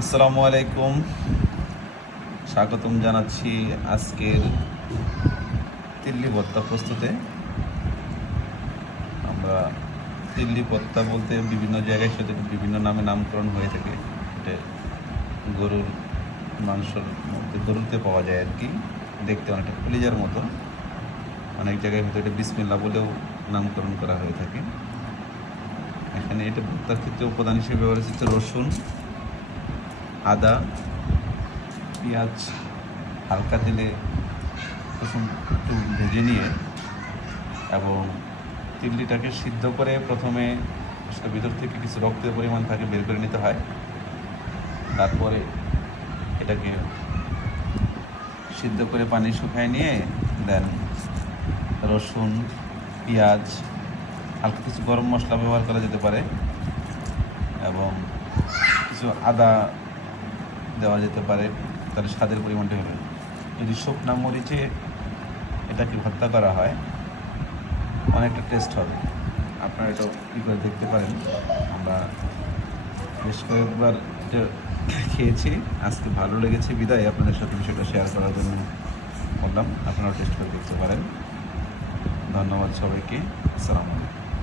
আসসালামু আলাইকুম, স্বাগতম জানাচ্ছি আজকের তিল্লি ভর্তা প্রস্তুতে। আমরা তিল্লি ভর্তা বলতে বিভিন্ন জায়গায় সেটা বিভিন্ন নামে নামকরণ হয়ে থাকে। এটা গরুর মাংসর মধ্যে গরুতে পাওয়া যায় আর কি, দেখতে অনেকটা কলিজার মতো। অনেক জায়গায় হয়তো এটা বিসমিল্লাহ বলেও নামকরণ করা হয়ে থাকে। এখানে এটা ভর্তার ক্ষেত্রে উপাদান হিসেবে ব্যবহৃত হচ্ছে রসুন, আদা, পেঁয়াজ হালকা তেলে রসুন একটু ভেজে নিয়ে এবং তিল্লিটাকে সিদ্ধ করে প্রথমে সেটা ভিতর থেকে কিছু রক্তের পরিমাণ থাকে বের করে নিতে হয়। তারপরে এটাকে সিদ্ধ করে পানি শুকায় নিয়ে দেন রসুন, পেঁয়াজ, হালকা কিছু গরম মশলা ব্যবহার করা যেতে পারে এবং কিছু আদা দেওয়া যেতে পারে, তাহলে স্বাদের পরিমাণটা হবে। যদি শুকনা মরিচে এটাকে ভর্তা করা হয় অনেকটা টেস্ট হবে। আপনারা এটা কী করে দেখতে পারেন। আমরা বেশ কয়েকবার এটা খেয়েছি, আজকে ভালো লেগেছে বিদায় আপনাদের সাথে বিষয়টা শেয়ার করার জন্য বললাম। আপনারাও টেস্ট করে দেখতে পারেন। ধন্যবাদ সবাইকে। আসসালামু আলাইকুম।